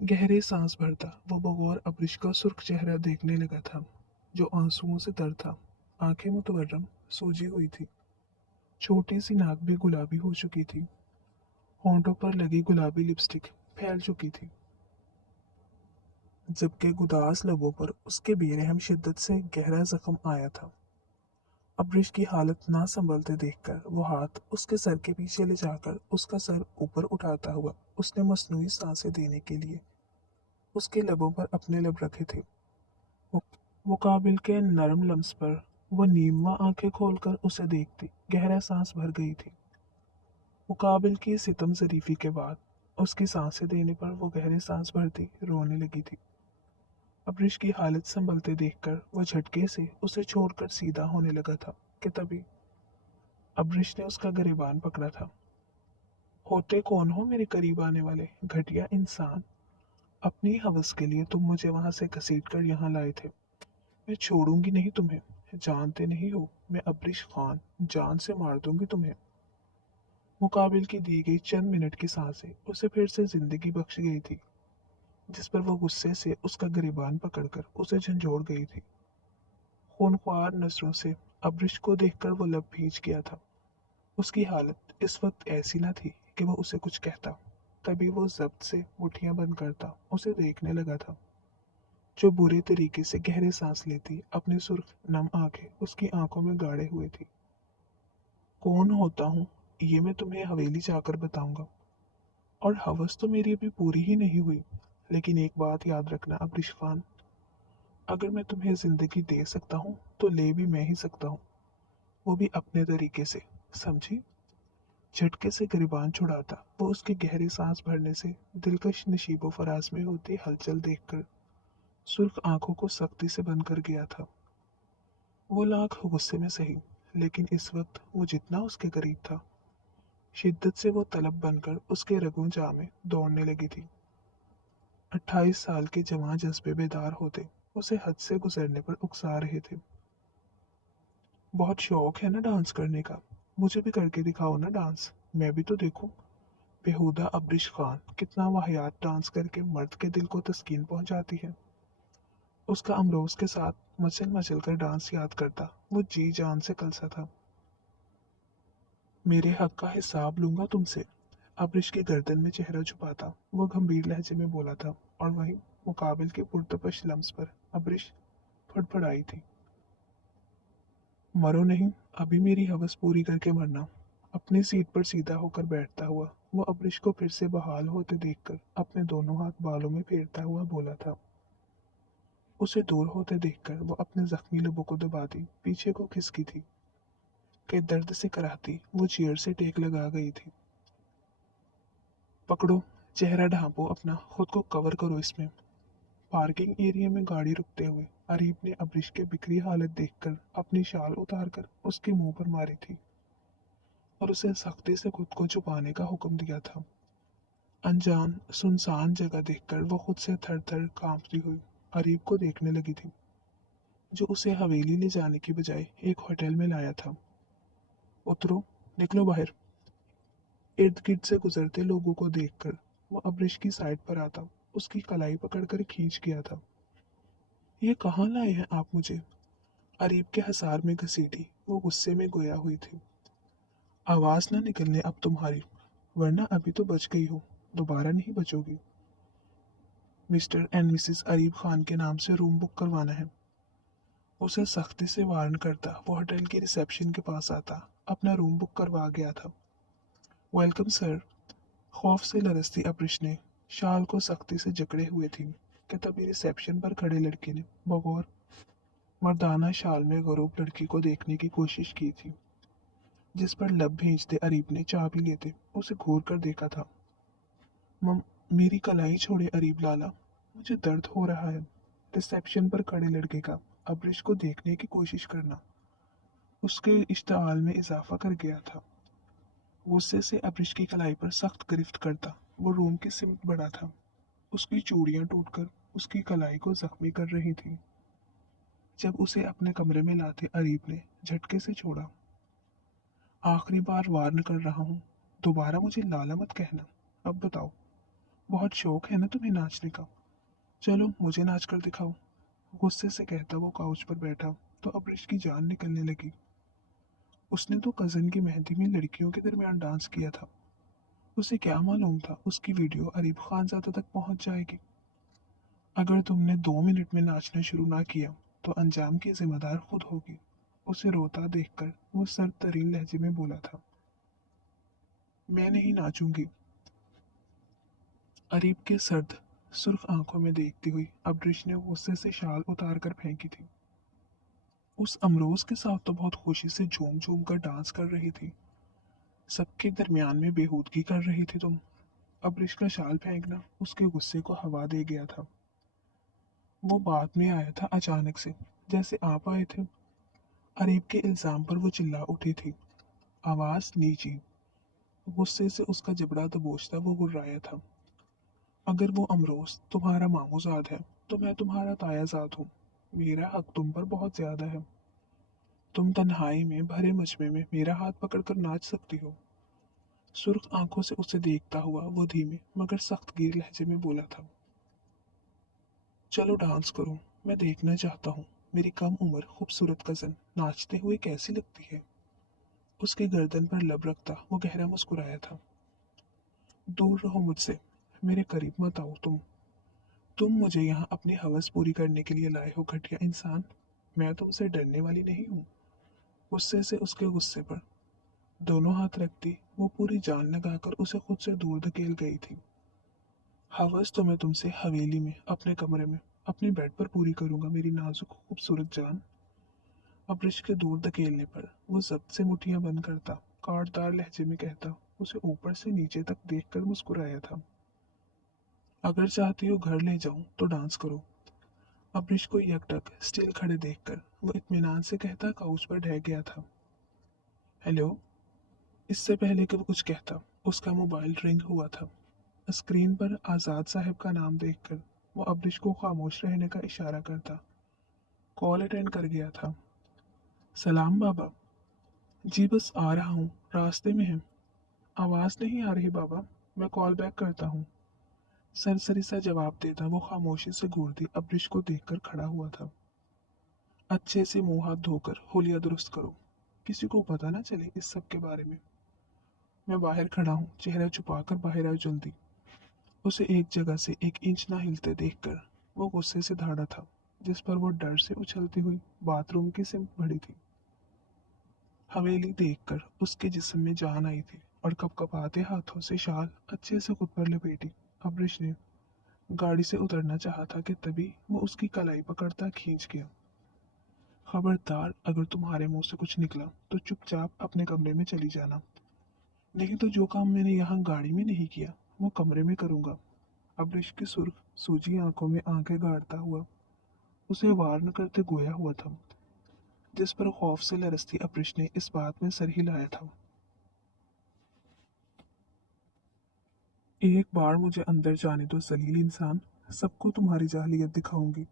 गहरे सांस भरता वो बगौर अब्रिश का सुर्ख चेहरा देखने लगा था, जो आंसुओं से तर था। आंखें मुतवर्रम सूजी हुई थी। छोटी सी नाक भी गुलाबी हो चुकी थी। होंठों पर लगी गुलाबी लिपस्टिक फैल चुकी थी, जबकि गुदास लबों पर उसके बेरहम शिद्दत से गहरा जख्म आया था। अब्रिश की हालत ना संभलते देखकर वो हाथ उसके सर के पीछे ले जाकर उसका सर ऊपर उठाता हुआ उसने मसनूई सांसें देने के लिए उसके लबों पर अपने लब रखे थे। मु- मुकाबिल के नरम लम्स पर वो नीमवा आंखें खोलकर उसे देखती गहरा सांस भर गई थी। मुकाबिल की सितम जरीफी के बाद उसकी सांसें देने पर वो गहरे सांस भरती रोने लगी थी। अब्रिश की हालत संभलते देखकर वो झटके से उसे छोड़कर सीधा होने लगा था कि तभी अब्रिश ने उसका गिरेबान पकड़ा था। होते कौन हो मेरे करीब आने वाले घटिया इंसान? अपनी हवस के लिए तुम मुझे वहां से घसीट कर यहाँ लाए थे। मैं छोड़ूंगी नहीं तुम्हें। जानते नहीं हो मैं अब्रिश खान, जान से मार दूंगी तुम्हें। मुकाबिल की दी गई चंद मिनट की सांसें उसे फिर से जिंदगी बख्श गई थी, जिस पर वो गुस्से से उसका गिरेबान पकड़कर उसे झंझोड़ गई थी। खूनख्वार नजरों से अब्रिश को देखकर वो लब भींच गया था। उसकी हालत इस वक्त ऐसी न थी कि वो उसे कुछ कहता। तभी वो जब्त से मुट्ठियां बंद करता उसे देखने लगा था, जो बुरे तरीके से गहरे सांस लेती अपनी सुर्ख नम आंखें उसकी आंखों में गाड़े हुए थी। कौन होता हूँ ये मैं तुम्हें हवेली जाकर बताऊंगा, और हवस तो मेरी अभी पूरी ही नहीं हुई। लेकिन एक बात याद रखना अब्रिश खान, अगर मैं तुम्हें जिंदगी दे सकता हूँ तो ले भी मैं ही सकता हूँ, वो भी अपने तरीके से, समझी? झटके से गिरबान छुड़ाता वो उसके गहरे सांस भरने से दिलकश नशीबो फराज में होती हलचल देखकर सुर्ख आंखों को सख्ती से बंद कर गया था। वो लाख गुस्से में सही, लेकिन इस वक्त वो जितना उसके करीब था, शिद्दत से वो तलब बनकर उसके रगों जा में दौड़ने लगी थी। 28 साल के जवां जज्बे बेदार होते उसे हद से गुजरने पर उकसा रहे थे। बहुत शौक है ना डांस करने का? मुझे भी करके दिखाओ ना डांस, मैं भी तो देखूं। बेहुदा अब्रिश खान कितना वाहियात डांस करके मर्द के दिल को तस्कीन पहुंचाती है। उसका अमरोज के साथ मचल मचल कर डांस याद करता वो जी जान से कलसा था। मेरे हक का हिसाब लूंगा तुमसे। अब्रिश की गर्दन में चेहरा छुपाता वो गंभीर लहजे में बोला था, और वहीं मुकाबिल के पुरतपश लम्स पर अब्रिश फड़फड़ाई थी। मरो नहीं, अभी मेरी हवस पूरी करके मरना। अपनी सीट पर सीधा होकर बैठता हुआ वो अब्रिश को फिर से बहाल होते देखकर अपने दोनों हाथ बालों में फेरता हुआ बोला था। उसे दूर होते देखकर वो अपने जख्मी लबों को दबाती पीछे को खिसकी थी कि दर्द से कराहती वो चेयर से टेक लगा गई थी। पकड़ो, चेहरा ढांपो अपना, खुद को कवर करो इसमें। पार्किंग एरिया में गाड़ी रुकते हुए अरीब ने अब्रिश के बिखरी हालत देखकर अपनी शाल उतारकर उसके मुंह पर मारी थी और उसे सख्ती से खुद को छुपाने का हुक्म दिया था। अनजान सुनसान जगह देखकर वो खुद से थर थर कांपती हुई अरीब को देखने लगी थी, जो उसे हवेली ले जाने की बजाय एक होटल में लाया था। उतरो, निकलो बाहर। इर्द गिर्द से गुजरते लोगों को देखकर वो अब्रिश की साइड पर आता उसकी कलाई पकड़कर खींच गया था। ये कहाँ लाए हैं आप मुझे? अरीब के हसार में घसीटी वो गुस्से में गोया हुई थी। आवाज ना निकलने अब तुम्हारी, वरना अभी तो बच गई हो, दोबारा नहीं बचोगी। Mister and missus Areeb Khan के नाम से रूम बुक करवाना है। उसे सख्ती से वार्न करता वो होटल की रिसेप्शन के पास आता, अपना रूम बुक करवा गया था। Welcome sir. खौफ से लरसती अब्रिश ने शाल को सख्ती से जकड़े हुए थी कि तभी रिसेप्शन पर खड़े लड़के ने बगौर मर्दाना शाल में गरूब लड़की को देखने की कोशिश की थी, जिस पर लब भेजते अरीब ने चाबी लेते उसे घूर कर देखा था। मम मेरी कलाई छोड़े अरीब लाला, मुझे दर्द हो रहा है। रिसेप्शन पर खड़े लड़के का अब्रिश को देखने की कोशिश करना उसके इश्ताल में इजाफा कर गया था। गुस्से से अब्रिश की कलाई पर सख्त गिरफ्त करता वो रूम की सिमत बढ़ा था। उसकी चूड़ियां टूटकर उसकी कलाई को जख्मी कर रही थी। जब उसे अपने कमरे में लाते अरीब ने झटके से छोड़ा। आखिरी बार वार्न कर रहा हूँ, दोबारा मुझे लाला मत कहना। अब बताओ, बहुत शौक है ना तुम्हें नाचने का? चलो मुझे नाच कर दिखाओ। गुस्से से कहता वो काउच पर बैठा तो अब्रिश की जान निकलने लगी। उसने तो कजन की मेहंदी में लड़कियों के दरमियान डांस किया था। उसे क्या मालूम था उसकी वीडियो अरीब खानजादा तक पहुंच जाएगी। अगर तुमने 2 मिनट में नाचना शुरू ना किया तो अंजाम की जिम्मेदार खुद होगी। उसे रोता देखकर वो सर तरीन लहजे में बोला था। मैं नहीं नाचूंगी। अरीब के सर्द सुर्ख आंखों में देखती हुई अब्रिश ने गुस्से से शाल उतार कर फेंकी थी। उस अमरोज के साथ तो बहुत खुशी से झूम झूम कर डांस कर रही थी, सबके दरमियान में बेहूदगी कर रही थी तुम। अब्रिश का शाल फेंकना उसके गुस्से को हवा दे गया था। वो बाद में आया था अचानक से, जैसे आप आए थे। अरीब के इल्जाम पर वो चिल्ला उठी थी, आवाज नीची। गुस्से से उसका जबड़ा दबोचता वो गुर्राया था। अगर वो अमरोज तुम्हारा मामूजाद है तो मैं तुम्हारा तायाजाद हूँ। मेरा हक तुम पर बहुत ज्यादा है। तुम तन्हाई में भरे मजमे में मेरा हाथ पकड़कर नाच सकती हो। सुर्ख आंखों से उसे देखता हुआ वो धीमे मगर सख्त गिर लहजे में बोला था। चलो डांस करो, मैं देखना चाहता हूँ मेरी कम उम्र खूबसूरत कजन नाचते हुए कैसी लगती है। उसके गर्दन पर लब रखता वो गहरा मुस्कुराया था। दूर रहो मुझसे, मेरे करीब मत आओ तुम मुझे यहाँ अपनी हवस पूरी करने के लिए लाए हो घटिया इंसान। मैं तुमसे डरने वाली नहीं हूँ। गुस्से से उसके गुस्से पर दोनों हाथ रखती वो पूरी जान लगाकर उसे खुद से दूर धकेल गई थी। हवस तो मैं तुमसे हवेली में अपने कमरे में अपने बेड पर पूरी करूंगा मेरी नाजुक खूबसूरत जान। अब्रिश के दूर धकेलने पर वो जब्त से मुट्ठियां बंद करता, काटदार लहजे में कहता, उसे ऊपर से नीचे तक देखकर मुस्कुराया था। अगर चाहती हो घर ले जाऊं तो डांस करो। अब्रिश को यकटक स्टिल खड़े देखकर वो इत्मीनान से कहता काउच पर ढह गया था। हेलो। इससे पहले कि वो कुछ कहता उसका मोबाइल रिंग हुआ था। स्क्रीन पर आजाद साहब का नाम देखकर वो अब्रिश को खामोश रहने का इशारा करता कॉल अटेंड कर गया था। सलाम बाबा। जी बस आ रहा हूँ, रास्ते में है। आवाज नहीं आ रही बाबा, मैं कॉल बैक करता हूँ। सरसरी सा जवाब देता वो खामोशी से घूरती अब्रिश को देखकर खड़ा हुआ था। अच्छे से मुंह हाथ धोकर होलिया दुरुस्त करो, किसी को पता ना चले इस सब के बारे में। मैं बाहर खड़ा हूँ, चेहरा छुपाकर बाहर आओ जल्दी। उसे एक जगह से एक इंच ना हिलते देखकर वो गुस्से से दहाड़ा था, जिस पर वो डर से उछलती हुई बाथरूम की सिमत बढ़ी थी। हवेली देखकर उसके जिस्म में जान आई थी और कपकपाते हाथों से शाल अच्छे से खुद पर लपेटी अब्रिश ने गाड़ी से उतरना चाहा था कि तभी वो उसकी कलाई पकड़ता खींच गया। खबरदार, अगर तुम्हारे मुंह से कुछ निकला तो चुपचाप अपने कमरे में चली जाना, नहीं तो जो काम मैंने यहाँ गाड़ी में नहीं किया वो कमरे में करूंगा। अब्रिश की सुर्ख सूजी आंखों में आंखें गाड़ता हुआ उसे वार्न करते गोया हुआ था, जिस पर खौफ से लरसती अब्रिश ने इस बात में सर हिलाया था। एक बार मुझे अंदर जाने दो जलील इंसान, सबको तुम्हारी जाहिलियत दिखाऊंगी।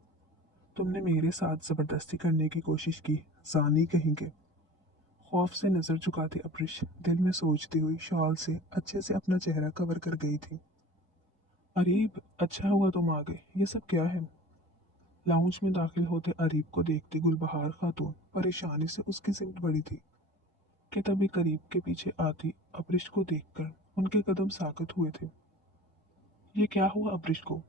तुमने मेरे साथ जबरदस्ती करने की कोशिश की, जानी कहीं के। खौफ से नजर झुकाती अब्रिश दिल में सोचती हुई शॉल से अच्छे से अपना चेहरा कवर कर गई थी। अरीब, अच्छा हुआ तुम आ गए, ये सब क्या है? लाउंज में दाखिल होते अरीब को देखती गुलबहार खातून परेशानी से उसकी सिमट पड़ी थी कि तभी करीब के पीछे आती अब्रिश को देखकर उनके कदम साकत हुए थे। ये क्या हुआ अब्रिश को?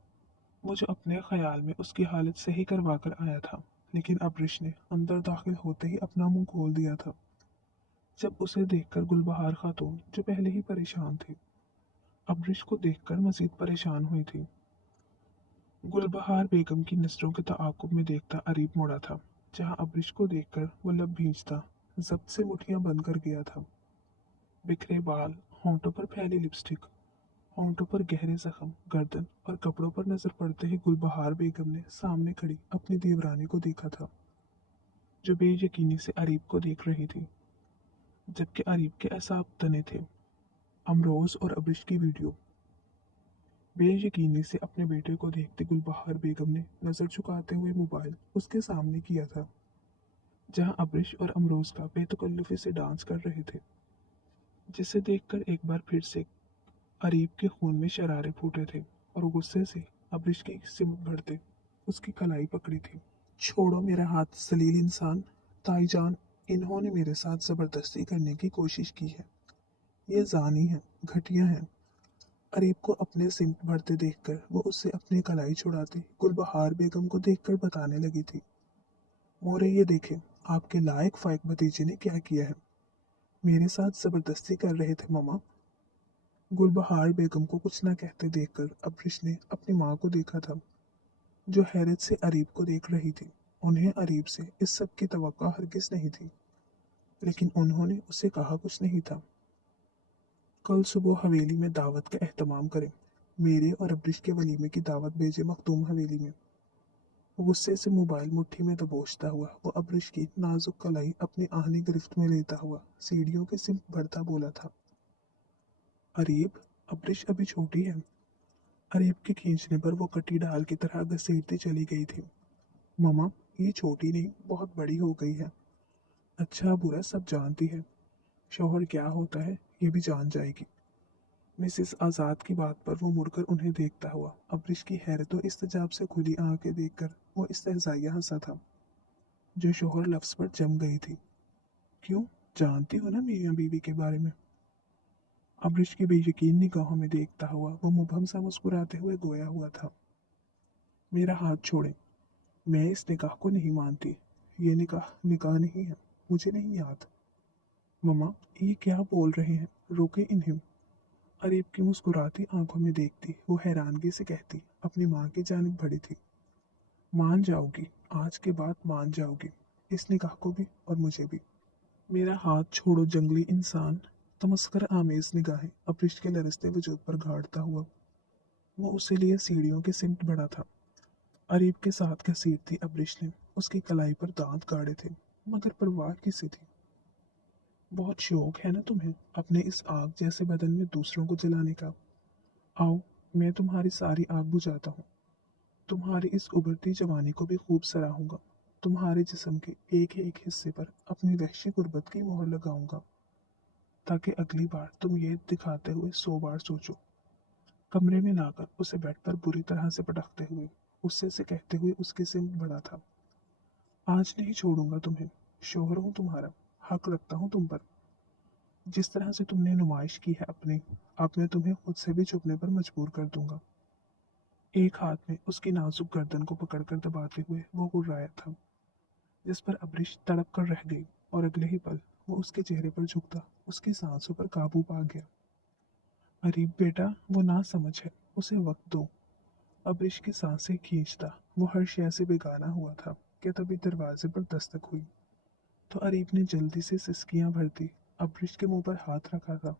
मुझे अपने ख्याल में उसकी हालत सही करवा कर आया था, लेकिन अब्रिश ने अंदर दाखिल होते ही अपना मुंह खोल दिया था। जब उसे देखकर गुलबहार खातून, जो पहले ही परेशान थी, अब्रिश को देखकर मजीद परेशान हुई थी। गुलबहार बेगम की नजरों के ताक़ुब में देखता अरीब मुड़ा था, जहां अब्रिश को देखकर वो लब भींचता जब्त से मुठ्ठियां बंद कर गया था। बिखरे बाल, होंठों पर फैली लिपस्टिक, होंठों पर गहरे जख्म, गर्दन और कपड़ों पर नजर पड़ते ही गुलबहार बेगम ने सामने खड़ी अपनी देवरानी को देखा था, जो बेयकीनी से अरीब को देख रही थी, जबकि अरीब के असाब तने थे। अमरोज और अब्रिश की वीडियो। बेयकीनी से अपने बेटे को देखते गुलबहार बेगम ने नजर झुकाते हुए मोबाइल उसके सामने किया था, जहां अब्रिश और अमरोज का बेतकल्लुफी से डांस कर रहे थे, जिसे देखकर एक बार फिर से अरीब के खून में शरारे फूटे थे और गुस्से से अब्रिश की सिमट भरते उसकी कलाई पकड़ी थी। छोड़ो मेरा हाथ जलील इंसान। ताईजान, इन्होंने मेरे साथ जबरदस्ती करने की कोशिश की है। ये जानी है, घटिया है। अरीब को अपने सिमट भरते देखकर वो उससे अपनी कलाई छुड़ाती गुलबहार बेगम को देखकर बताने लगी थी, मोरे ये देखे, आपके लायक फाइक भतीजे ने क्या किया है। मेरे साथ जबरदस्ती कर रहे थे मामा। गुलबहार बेगम को कुछ न कहते देखकर अब्रिश ने अपनी माँ को देखा था, जो हैरत से अरीब को देख रही थी। उन्हें अरीब से इस सब की तवक्को हरगिज नहीं थी, लेकिन उन्होंने उसे कहा कुछ नहीं था। कल सुबह हवेली में दावत का एहतमाम करें। मेरे और अब्रिश के वलीमे की दावत भेजे मखदूम हवेली में। गुस्से से मोबाइल मुट्ठी में दबोचता हुआ वो अब्रिश की नाजुक कलाई अपनी आहनी गिरफ्त में लेता हुआ सीढ़ियों के सिमत भरता बोला था, अरीब, अब्रिश अभी छोटी है। अरीब के खींचने पर वो कटी डाल की तरह घसीटती चली गई थी। ममा, ये छोटी नहीं, बहुत बड़ी हो गई है। अच्छा बुरा सब जानती है। शौहर क्या होता है ये भी जान जाएगी। मिसेस आज़ाद की बात पर वो मुड़कर उन्हें देखता हुआ अब्रिश की हैरत और इस्तजाब से खुली आंखें देखकर वो इस्तेज़ाइया हंसा था, जो शौहर लफ्ज़ पर जम गई थी। क्यों, जानती हो ना मियाँ बीवी के बारे में? अब्रिश की बेयकीन निगाहों में देखता हुआ वो मुबहम सा मुस्कुराते हुए गोया हुआ था। मेरा हाथ छोड़ें, मैं इस निकाह को नहीं मानती। ये निकाह निकाह नहीं है, मुझे नहीं याद। ममा, ये क्या बोल रहे हैं, रोके इन्हें। अरीब की मुस्कुराती आंखों में देखती वो हैरानगी से कहती अपनी माँ की जानिब बढ़ी थी, मान जाओगी, आज के बाद मान जाओगी, इस निकाह को भी और मुझे भी। मेरा हाथ छोड़ो जंगली इंसान। तमस्कर आमेज निगाहें अब्रिश के लरसते वजूद पर गाड़ता हुआ वो उसे लिए सीढ़ियों के सिमट बढ़ा था। अरीब के साथ घसीटती अब्रिश ने उसकी कलाई पर दांत गाड़े थे, मगर परवाह किसे थी। बहुत शौक है ना तुम्हें अपने इस आग जैसे बदन में दूसरों को जलाने का। आओ, मैं तुम्हारी सारी आग बुझाता हूँ। तुम्हारी इस उभरती जवानी को भी खूब सराहूंगा। तुम्हारे जिस्म के एक एक हिस्से पर अपनी वहशी गुर्बत की मोहर लगाऊंगा, ताकि अगली बार तुम ये दिखाते हुए 100 बार सोचो। कमरे में लाकर उसे बेड पर बुरी तरह से पटकते हुए गुस्से से कहते हुए उसके सिम बढ़ा था, आज नहीं छोड़ूंगा तुम्हें। शोहर हूँ तुम्हारा, हक रखता हूँ तुम पर। जिस तरह से तुमने नुमाइश की है अपनी, अब मैं तुम्हें खुद से भी झुकने पर मजबूर कर दूंगा। एक हाथ में उसकी नाजुक गर्दन को पकड़कर दबाते हुए वो गुर्राया था, जिस पर अब्रिश तड़प कर रह गई और अगले ही पल वो उसके चेहरे पर झुकता उसकी सांसों पर काबू पा गया। अरीब बेटा, वो ना समझ है, उसे वक्त दो। अब्रिश की सांसें खींचता वो हर शय से बेगाना हुआ था कि तभी दरवाजे पर दस्तक हुई, तो अरीब ने जल्दी से सिसकियां भरती अब्रिश के मुंह पर हाथ रखा था।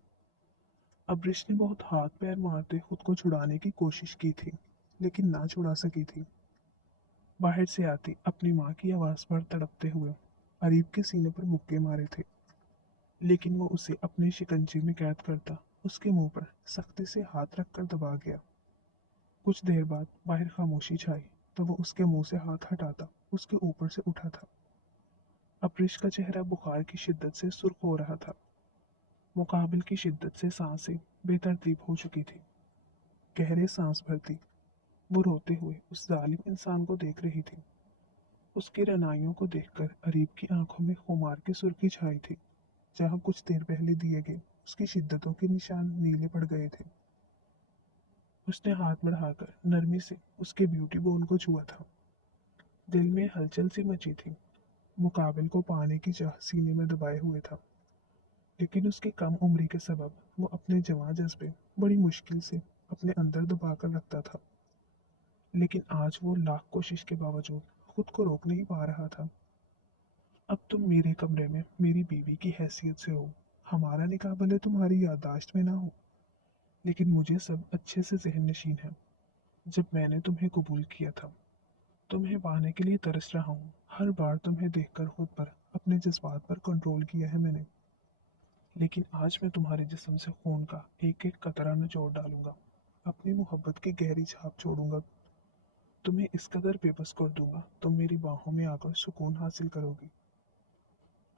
अब्रिश ने बहुत हाथ पैर मारते खुद को छुड़ाने की कोशिश की थी, लेकिन ना छुड़ा सकी थी। बाहर से आती अपनी माँ की आवाज पर तड़पते हुए अरीब के सीने पर मुक्के मारे थे, लेकिन वो उसे अपने शिकंजे में कैद करता उसके मुंह पर सख्ती से हाथ रखकर दबा गया। कुछ देर बाद बाहर खामोशी छाई। तो वो उसके मुंह से हाथ हटाता उसके ऊपर से उठा था। अब्रिश का चेहरा बुखार की शिद्दत से सुर्ख हो रहा था। मुकाबिल की शिद्दत से सांसें बेतरतीब हो चुकी थी। गहरे सांस भरती वो रोते हुए उस जालिम इंसान को देख रही थी। उसकी रनाइयों को देखकर अरीब की आंखों में खुमार की सुर्खी छाई थी। जहां कुछ देर पहले दिए गए उसकी शिद्दतों के निशान नीले पड़ गए थे। उसने हाथ बढ़ाकर नरमी से उसके ब्यूटी बोन को छुआ था। दिल में हलचल सी मची थी। मुकाबिल को पाने की चाह सीने में दबाए हुए था, लेकिन उसकी कम उम्री के सबब वो अपने जवां जज्बे बड़ी मुश्किल से अपने अंदर दबाकर रखता था। लेकिन आज वो लाख कोशिश के बावजूद खुद को रोक नहीं पा रहा था। अब तुम मेरे कमरे में मेरी बीवी की हैसियत से हो। हमारा निकाह भले तुम्हारी याददाश्त में ना हो, लेकिन मुझे सब अच्छे से ज़हन नशीन है। जब मैंने तुम्हें कबूल किया था, तुम्हें पाने के लिए तरस रहा हूँ। हर बार तुम्हें देखकर खुद पर, अपने जज्बात पर कंट्रोल किया है मैंने। लेकिन आज मैं तुम्हारे जिस्म से खून का एक एक कतरा निचोड़ डालूंगा। अपनी मोहब्बत की गहरी छाप छोड़ूंगा। तुम्हें इस कदर बेबस कर दूंगा, तुम मेरी बाहों में आकर सुकून हासिल करोगी।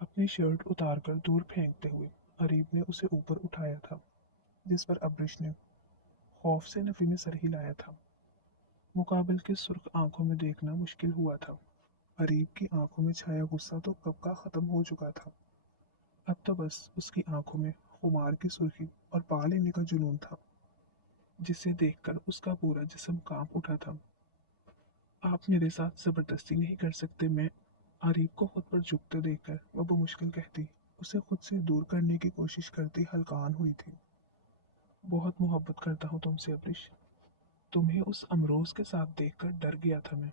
अपनी शर्ट उतारकर दूर फेंकते हुए अरीब ने उसे ऊपर उठाया था, जिस पर अब्रिश ने खौफ से नफी में सर हिलाया था। मुकाबिल की सुर्ख आंखों में देखना मुश्किल हुआ था। अरीब की आंखों में छाया गुस्सा तो कब का खत्म हो चुका था। अब तो बस उसकी आंखों में खुमार की सुर्खी और पा लेने का जुनून था, जिसे देखकर उसका पूरा जिस्म कांप उठा था। आप मेरे साथ जबरदस्ती नहीं कर सकते। मैं आरिफ को खुद पर झुकते देखकर वह मुश्किल कहती, उसे खुद से दूर करने की कोशिश करती हल्कान हुई थी। बहुत मोहब्बत करता हूँ तुमसे अब्रिश। तुम्हें उस अमरोज के साथ देखकर डर गया था मैं।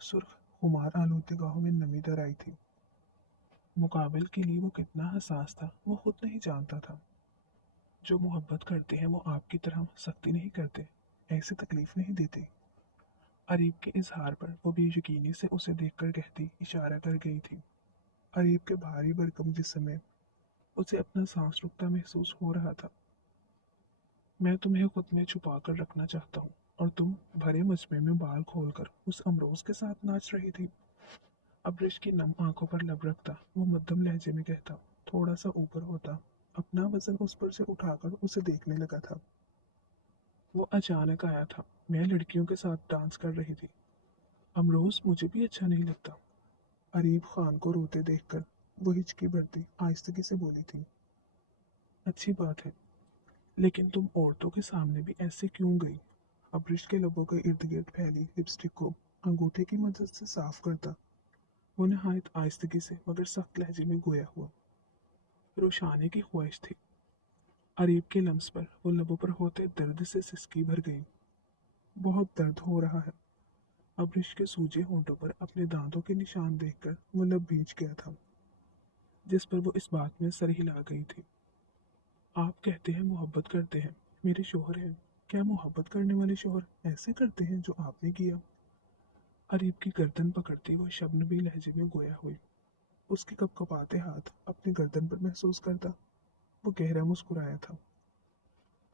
सुर्ख खुमार आलूदी गाहों में नमी दर आई थी। मुकाबिल के लिए वो कितना हसास था वो खुद नहीं जानता था। जो मोहब्बत करते हैं वो आपकी तरह सख्ती नहीं करते, ऐसे तकलीफ नहीं देते। अरीब के इजहार पर वो बेयकीनी से उसे देखकर कहती इशारा कर गई थी। अरीब के भारी भरकम जिस्म में उसे अपना सांस रुकता महसूस हो रहा था। मैं तुम्हें खुद में छुपा कर रखना चाहता हूँ, और तुम भरे मजमे में बाल खोलकर उस अमरोज के साथ नाच रही थी। अब्रिश की नम आंखों पर लब रखता वो मध्यम लहजे में कहता, थोड़ा सा ऊपर होता, अपना वजन उस पर से उठाकर उसे देखने लगा था। वो अचानक आया था। मैं लड़कियों के साथ डांस कर रही थी। अमरोज मुझे भी अच्छा नहीं लगता। अरीब खान को रोते देखकर वो हिचकी भरती आहिस्तगी से बोली थी, अच्छी बात है, लेकिन तुम औरतों के सामने भी ऐसे क्यों गई? अब्रिश के लबों के इर्द गिर्द फैली लिपस्टिक को अंगूठे की मदद से साफ करता वो नहायत आहिस्तगी से मगर सख्त लहजे में गोया हुआ। रोशाने की ख्वाहिश थी। अरीब के लम्स पर वो लबों पर होते दर्द से सिसकी भर गई। बहुत दर्द हो रहा है। अब्रिश के सूजे होंठों पर अपने दांतों के निशान देखकर वो लब भींच गया था, जिस पर वो इस बात में सर हिला गई थी। आप कहते हैं मोहब्बत करते हैं, मेरे शोहर हैं। क्या मोहब्बत करने वाले शोहर ऐसे करते हैं जो आपने किया? अरीब की गर्दन पकड़ती वो शबनबी लहजे में गोया हुई। उसके कपकपाते हाथ अपनी गर्दन पर महसूस करता वो गहरा मुस्कुराया था।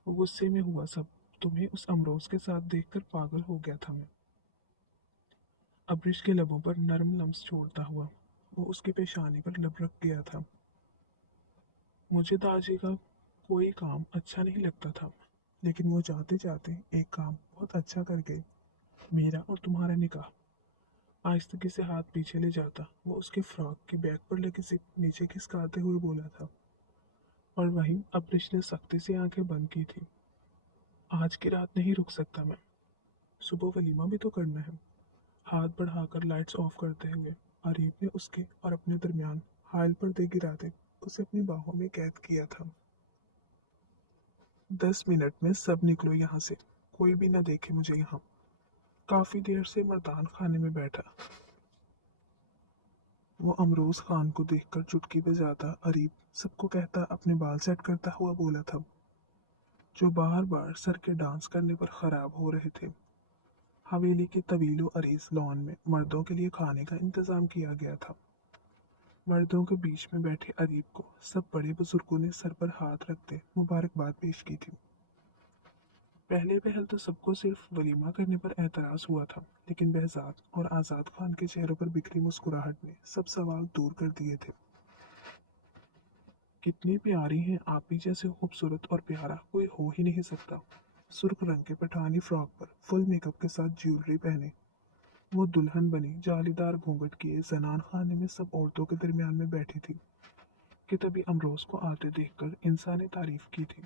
वो गुस्से में हुआ सब। तुम्हें उस अमरोज के साथ देखकर पागल हो गया था मैं। अब्रिश के लबों पर नरम लम्स छोड़ता हुआ वो उसके पेशानी पर लब रख गया था। मुझे दाजी का कोई काम अच्छा नहीं लगता था, लेकिन वो जाते जाते एक काम बहुत अच्छा कर गए, मेरा और तुम्हारा निकाह। आहिस्तगी से हाथ पीछे ले जाता वो उसके फ्रॉक की बैक पर लगी जिप नीचे खिसकाते हुए बोला था, और वहीं अब्रिश ने सख्ती से आंखें बंद की थी। आज की रात नहीं रुक सकता मैं, सुबह वलीमा भी तो करना है। हाथ बढ़ाकर लाइट्स ऑफ करते हुए अरीब ने उसके और अपने दरमियान हायल पर्दे गिराते उसे अपनी बाहों में कैद किया था। 10 मिनट में सब निकलो यहाँ से, कोई भी न देखे मुझे यहाँ। काफी देर से मर्दान खाने में बैठा वो अमरोज खान को देखकर चुटकी बजाता अरीब सबको कहता अपने बाल सेट करता हुआ बोला था, जो बार बार सर के डांस करने पर खराब हो रहे थे। हवेली के तवीलो अरीज लॉन में मर्दों के लिए खाने का इंतजाम किया गया था। मर्दों के बीच में बैठे अरीब को सब बड़े बुजुर्गों ने सर पर हाथ रखते मुबारकबाद पेश की थी। पहले पहल तो सबको सिर्फ वलीमा करने पर एतराज हुआ था, लेकिन बहजाद और आजाद खान के चेहरों पर बिखरी मुस्कुराहट ने सब सवाल दूर कर दिए थे। कितनी प्यारी हैं आप ही, जैसे खूबसूरत और प्यारा कोई हो ही नहीं सकता। सुर्ख रंग के पठानी फ्रॉक पर फुल मेकअप के साथ ज्वेलरी पहने वो दुल्हन बनी जालीदार घूंघट किए जनान खाने में सब औरतों के दरमियान में बैठी थी कि तभी अमरोज को आते देखकर इंसान ने तारीफ की थी।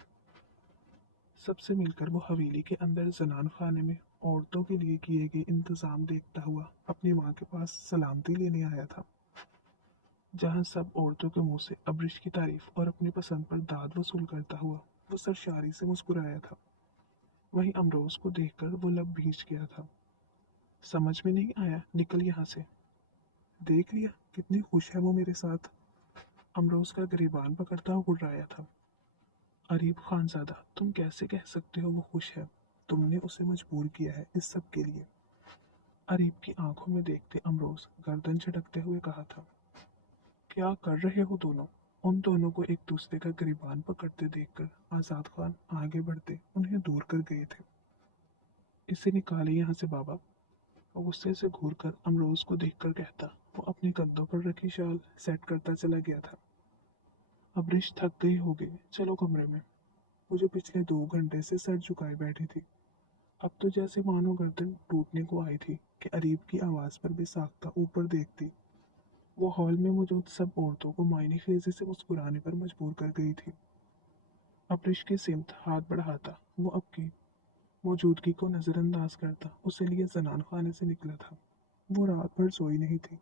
सबसे मिलकर वो हवेली के अंदर जनान खाने में औरतों के लिए किए गए इंतजाम देखता हुआ अपनी माँ के पास सलामती लेने आया था, जहाँ सब औरतों के मुंह से अब्रिश की तारीफ और अपनी पसंद पर दाद वसूल करता हुआ वो सरशारी से मुस्कुराया था। वहीं अमरोज को देखकर वो लब भींच गया था। समझ में नहीं आया, निकल यहाँ से। देख लिया कितनी खुश है वो मेरे साथ। अमरोज का गिरेबान पकड़ता हुआ गुर्राया था। अरीब खानजादा, तुम कैसे कह सकते हो वो खुश है? तुमने उसे मजबूर किया है इस सब के लिए। अरीब की आंखों में देखते अमरोज गर्दन झटकते हुए कहा था। क्या कर रहे हो दोनों? उन दोनों को एक दूसरे का गिरेबान पकड़ते देखकर आजाद खान आगे बढ़ते उन्हें दूर कर गए थे। इसे निकाले यहाँ से बाबा। और गुस्से से घूर कर अमरोज को देखकर कहता वो अपने कंधों पर रखी शाल सेट करता चला गया था। अब्रिश थक गई होगी, चलो कमरे में। वो जो पिछले 2 घंटे से सर झुकाए बैठी थी, अब तो जैसे मानो गर्दन टूटने को आई थी कि अरीब की आवाज पर बेसाख्ता ऊपर देखती वो हॉल में मौजूद सब औरतों को मायने खेजे से मुस्कुराने पर मजबूर कर गई थी। अब्रिश के सिमत हाथ बढ़ाता वो अब की मौजूदगी को नजरअंदाज करता उसे लिए जनान खाने से निकला था। वो रात भर सोई नहीं थी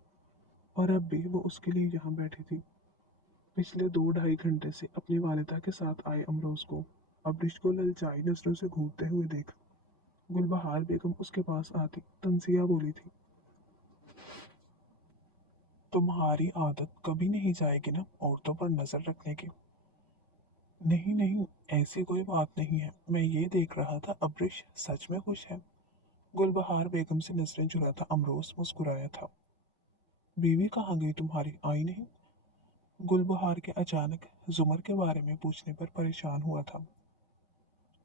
और अब भी वो उसके लिए यहाँ बैठी थी। पिछले 2 ढाई घंटे से अपनी वालिदा के साथ आए अमरोज को अब्रिश को ललचाई नजरों से घूरते हुए देख गुलबहार बेगम उसके पास आती तंजिया बोली थी। तुम्हारी आदत कभी नहीं जाएगी ना औरतों पर नजर रखने की? नहीं नहीं, ऐसी कोई बात नहीं है, मैं ये देख रहा था अब्रिश सच में खुश है। गुलबहार बेगम से नजरें चुराता अमरोज मुस्कुराया था। बीवी कहाँ गई तुम्हारी, आई नहीं? गुलबहार के अचानक जुमर के बारे में पूछने पर परेशान हुआ था।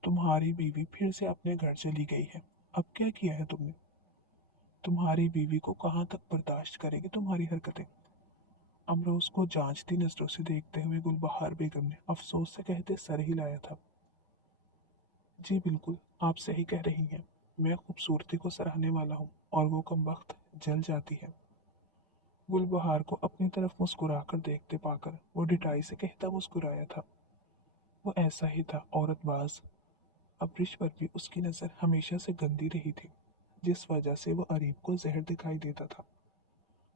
तुम्हारी बीवी फिर से अपने घर चली गई है। अब क्या किया है तुमने? तुम्हारी बीवी को कहाँ तक बर्दाश्त करेगी तुम्हारी हरकतें? अमरोज को जांचती नजरों से देखते हुए गुलबहार बेगम ने अफसोस से कहते सर हिलाया था। जी बिल्कुल, आप सही कह रही हैं। मैं खूबसूरती को सराहने वाला हूँ और वो कमबख्त जल जाती है। गुलबहार को अपनी तरफ मुस्कुराकर देखते पाकर वो डिटाई से कहता मुस्कुराया था। वो ऐसा ही था, औरतबाज। अब्रिश पर भी उसकी नजर हमेशा से गंदी रही थी, जिस वजह से वो अरीब को जहर दिखाई देता था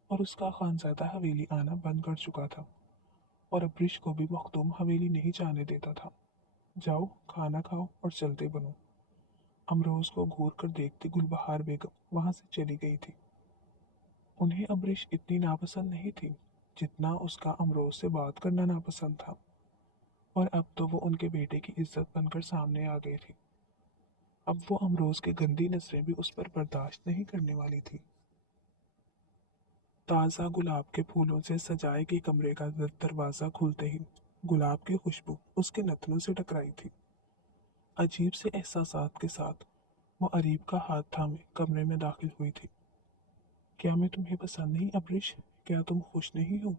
और उसका खानजादा हवेली आना बंद कर चुका था और अब्रिश को भी मखदूम हवेली नहीं जाने देता था। जाओ खाना खाओ और चलते बनो। अमरोज को घूर कर देखती गुलबहार बेगम वहां से चली गई थी। उन्हें अमरीश इतनी नापसंद नहीं थी जितना उसका अमरोज से बात करना नापसंद था, और अब तो वो उनके बेटे की इज्जत बनकर सामने आ गई थी। अब वो अमरोज की गंदी नजरें भी उस पर बर्दाश्त नहीं करने वाली थी। ताज़ा गुलाब के फूलों से सजाए गए कमरे का दरवाज़ा खुलते ही गुलाब की खुशबू उसके नथनों से टकराई थी। अजीब से एहसासात के साथ वो अरीब का हाथ थामे कमरे में दाखिल हुई थी। क्या मैं तुम्हें पसंद नहीं अब्रिश? क्या तुम खुश नहीं हो?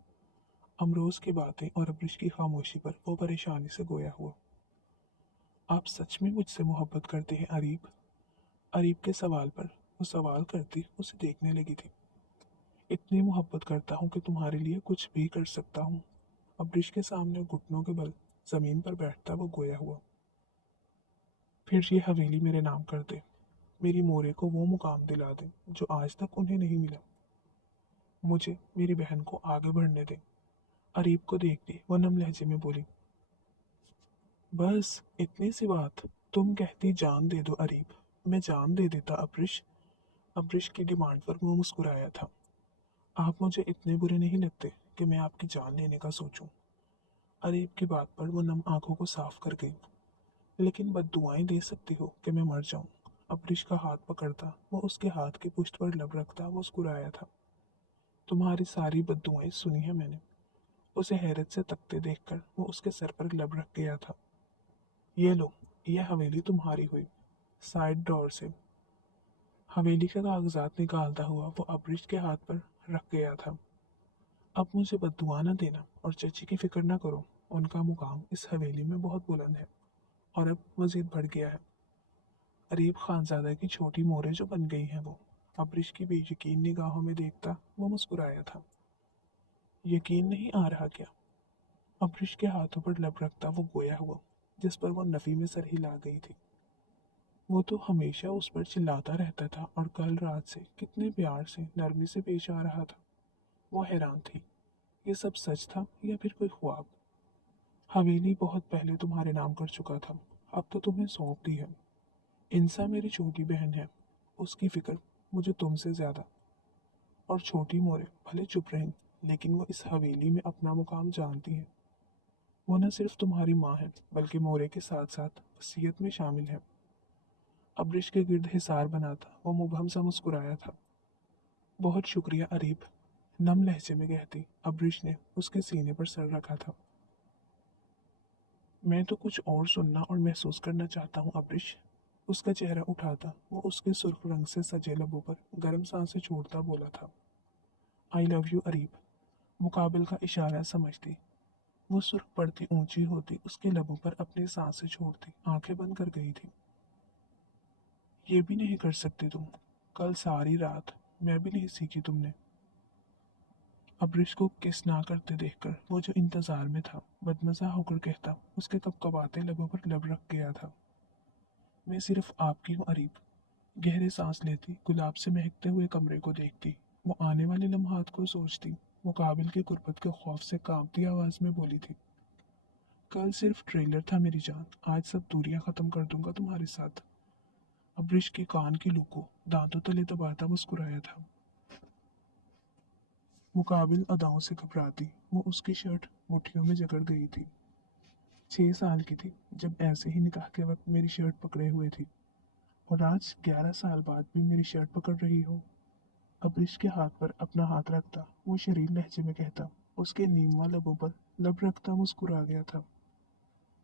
अमरोज की बातें और अब्रिश की खामोशी पर वो परेशानी से गोया हुआ। आप सच में मुझसे मोहब्बत करते हैं अरीब? अरीब के सवाल पर वो सवाल करती उसे देखने लगी थी। इतनी मोहब्बत करता हूँ कि तुम्हारे लिए कुछ भी कर सकता हूँ। अब्रिश के सामने घुटनों के बल जमीन पर बैठता वो गोया हुआ। फिर ये हवेली मेरे नाम कर दे, मेरी मोरे को वो मुकाम दिला दे जो आज तक उन्हें नहीं मिला। मुझे मेरी बहन को आगे बढ़ने दे। अरीब को देखती वो नम लहजे में बोली। बस इतनी सी बात? तुम कहती जान दे दो अरीब, मैं जान दे देता अब्रिश। अब्रिश की डिमांड पर वो मुस्कुराया था। आप मुझे इतने बुरे नहीं लगते कि मैं आपकी जान लेने का सोचूं। अरीब की बात पर वो नम आंखों को साफ कर गई। लेकिन बद्दुआएं दे सकती हो कि मैं मर जाऊं? अब्रिश का हाथ पकड़ता वो उसके हाथ की पुष्ट पर लब रखता वो मुस्कुराया था। तुम्हारी सारी बद्दुआएं सुनी है मैंने। उसे हैरत से तकते देखकर वो उसके सर पर लब रख गया था। ये लो, यह हवेली तुम्हारी हुई। साइड ड्रॉर से हवेली के कागजात निकालता हुआ वो अब्रिश के हाथ पर रख गया था। अब मुझे बद्दुआ न देना और चची की फिक्र न करो। उनका मुकाम इस हवेली में बहुत बुलंद है और अब मजीद बढ़ गया है। अरीब खानजादा की छोटी मोरे जो बन गई हैं वो। अब्रिश की बेयकीन निगाहों में देखता वो मुस्कुराया था। यकीन नहीं आ रहा क्या? अब्रिश के हाथों पर लब रखता वो गोया हुआ, जिस पर वो नफी में सर हिला गई थी। वो तो हमेशा उस पर चिल्लाता रहता था और कल रात से कितने प्यार से नरमी से पेश आ रहा था। वो हैरान थी, ये सब सच था या फिर कोई ख्वाब। हवेली बहुत पहले तुम्हारे नाम कर चुका था, अब तो तुम्हें सौंप दी है। इंसा मेरी छोटी बहन है, उसकी फिक्र मुझे तुमसे ज्यादा। और छोटी मोरे भले चुप रहें, लेकिन वो इस हवेली में अपना मुकाम जानती है। वो न सिर्फ तुम्हारी माँ है, बल्कि मोरे के साथ साथ वसीयत में शामिल है। अब्रिश के गिर्द हिसार बनाता वो मुबहम सा मुस्कुराया था। बहुत शुक्रिया अरीब, नम लहजे में कहती अब्रिश ने उसके सीने पर सर रखा था। मैं तो कुछ और सुनना और महसूस करना चाहता हूँ अब्रिश। उसका चेहरा उठाता वो उसके सुर्ख रंग से सजे लबों पर गर्म सांसें छोड़ता बोला था। I love you Areeb. मुकाबिल का इशारा समझती वो सुर्ख पड़ती ऊंची होती उसके लबों पर अपनी सांसें छोड़ती आंखें बंद कर गई थी। ये भी नहीं कर सकते तुम? कल सारी रात मैं भी नहीं सीखी तुमने। अब्रिश को किस ना करते देखकर वो जो इंतजार में था बदमजा होकर कहता उसके कपकपाते लबों पर लब रख गया था। मैं सिर्फ आपकी हूँ अरीब। गहरे सांस लेती गुलाब से महकते हुए कमरे को देखती वो आने वाले लम्हात को सोचती। वो काबिल की गुर्बत के खौफ से कांपती आवाज में बोली थी, कल सिर्फ ट्रेलर था मेरी जान, आज सब दूरियां खत्म कर दूंगा तुम्हारे साथ। अब्रिश के कान की लू को दांतों तले दबाता मुस्कुराया था। मुकाबिल अदाओं से घबराती वो उसकी शर्ट मुट्ठियों में जकड़ गई थी। 6 साल की थी जब ऐसे ही निकाह के वक्त मेरी शर्ट पकड़े हुए थी, और आज 11 साल बाद भी मेरी शर्ट पकड़ रही हो। अब्रिश के हाथ पर अपना हाथ रखता वो शरीर लहजे में कहता, उसके नीमवा लबों पर लब रखता मुस्कुरा गया था।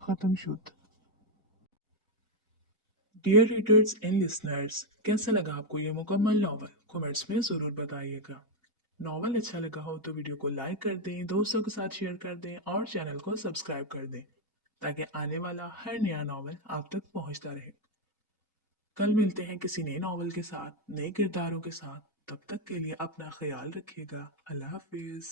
खत्म शुद्ध। डियर रीडर्स एंड लिसनर्स, कैसा लगा आपको ये मुकम्मल नॉवल? कमेंट्स में ज़रूर बताइएगा। नॉवल अच्छा लगा हो तो वीडियो को लाइक कर दें, दोस्तों के साथ शेयर कर दें और चैनल को सब्सक्राइब कर दें, ताकि आने वाला हर नया नॉवल आप तक पहुंचता रहे। कल मिलते हैं किसी नए नॉवल के साथ, नए किरदारों के साथ। तब तक के लिए अपना ख्याल रखिएगा। अल्लाह हाफिज़।